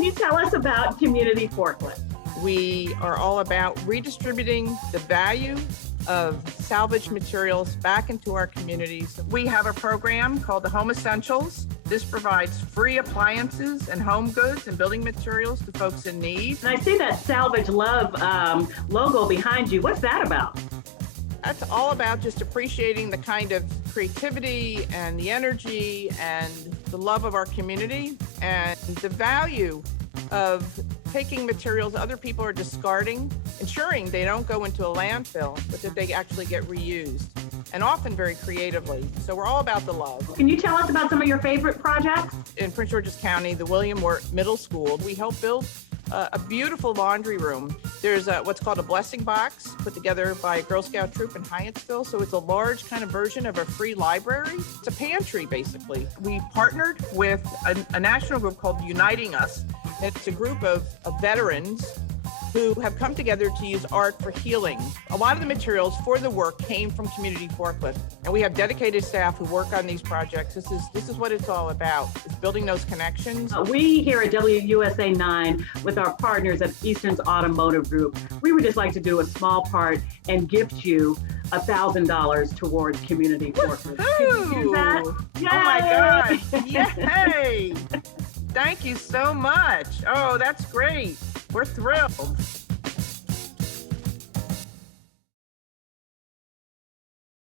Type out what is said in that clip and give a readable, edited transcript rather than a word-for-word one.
can you tell us about Community Forklift? We are all about redistributing the value of salvage materials back into our communities. We have a program called the Home Essentials. This provides free appliances and home goods and building materials to folks in need. And I see that Salvage Love logo behind you. What's that about? That's all about just appreciating the kind of creativity and the energy and the love of our community and the value of taking materials other people are discarding, ensuring they don't go into a landfill, but that they actually get reused, and often very creatively. So we're all about the love. Can you tell us about some of your favorite projects? In Prince George's County, the William Wirt Middle School, we helped build a beautiful laundry room. There's what's called a blessing box put together by a Girl Scout troop in Hyattsville. So it's a large kind of version of a free library. It's a pantry, basically. We partnered with a national group called Uniting Us. It's a group of veterans who have come together to use art for healing. A lot of the materials for the work came from Community Forklift, and we have dedicated staff who work on these projects. This is what it's all about, is building those connections. We here at WUSA 9, with our partners at Easton's Automotive Group, we would just like to do a small part and gift you $1,000 towards Community Forklift. Can you do that? Yay! Oh my gosh, yay! Thank you so much. Oh, that's great. We're thrilled.